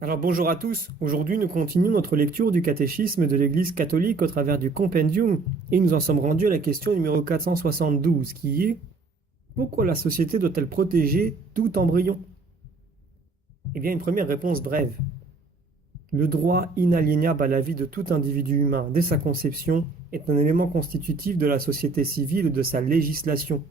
Alors bonjour à tous, aujourd'hui nous continuons notre lecture du catéchisme de l'Église catholique au travers du Compendium et nous en sommes rendus à la question numéro 472 qui est: pourquoi la société doit-elle protéger tout embryon? Eh bien une première réponse brève. Le droit inaliénable à la vie de tout individu humain dès sa conception est un élément constitutif de la société civile et de sa législation.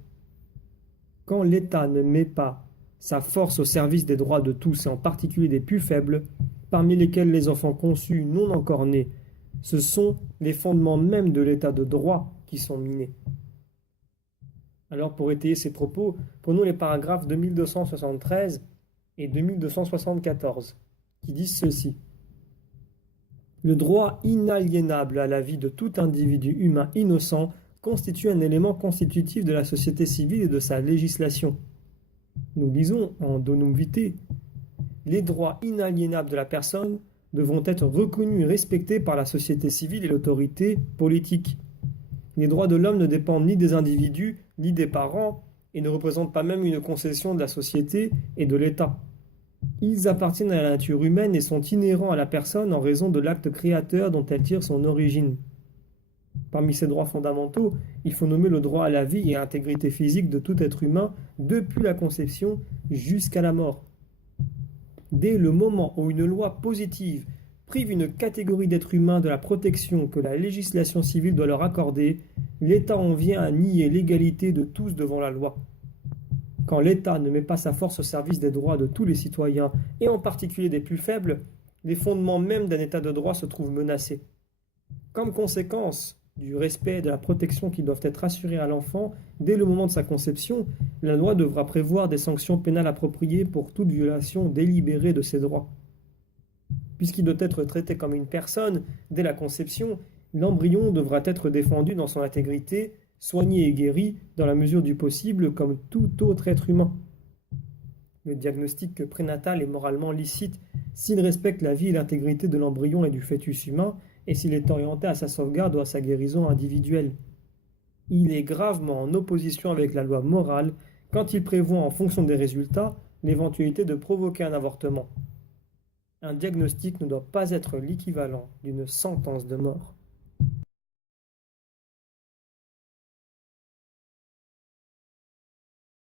Quand l'État ne met pas sa force au service des droits de tous et en particulier des plus faibles, parmi lesquels les enfants conçus non encore nés, ce sont les fondements mêmes de l'état de droit qui sont minés. Alors pour étayer ces propos, prenons les paragraphes 2273 et 2274 qui disent ceci. Le droit inaliénable à la vie de tout individu humain innocent constitue un élément constitutif de la société civile et de sa législation. Nous lisons en Donum Vitae, les droits inaliénables de la personne devront être reconnus et respectés par la société civile et l'autorité politique. Les droits de l'homme ne dépendent ni des individus, ni des parents, et ne représentent pas même une concession de la société et de l'État. Ils appartiennent à la nature humaine et sont inhérents à la personne en raison de l'acte créateur dont elle tire son origine. Parmi ces droits fondamentaux, il faut nommer le droit à la vie et à l'intégrité physique de tout être humain depuis la conception jusqu'à la mort. Dès le moment où une loi positive prive une catégorie d'êtres humains de la protection que la législation civile doit leur accorder, l'État en vient à nier l'égalité de tous devant la loi. Quand l'État ne met pas sa force au service des droits de tous les citoyens, et en particulier des plus faibles, les fondements mêmes d'un État de droit se trouvent menacés. Comme conséquence du respect et de la protection qui doivent être assurés à l'enfant dès le moment de sa conception, la loi devra prévoir des sanctions pénales appropriées pour toute violation délibérée de ses droits. Puisqu'il doit être traité comme une personne dès la conception, l'embryon devra être défendu dans son intégrité, soigné et guéri dans la mesure du possible comme tout autre être humain. Le diagnostic prénatal est moralement licite s'il respecte la vie et l'intégrité de l'embryon et du fœtus humain et s'il est orienté à sa sauvegarde ou à sa guérison individuelle. Il est gravement en opposition avec la loi morale quand il prévoit en fonction des résultats l'éventualité de provoquer un avortement. Un diagnostic ne doit pas être l'équivalent d'une sentence de mort.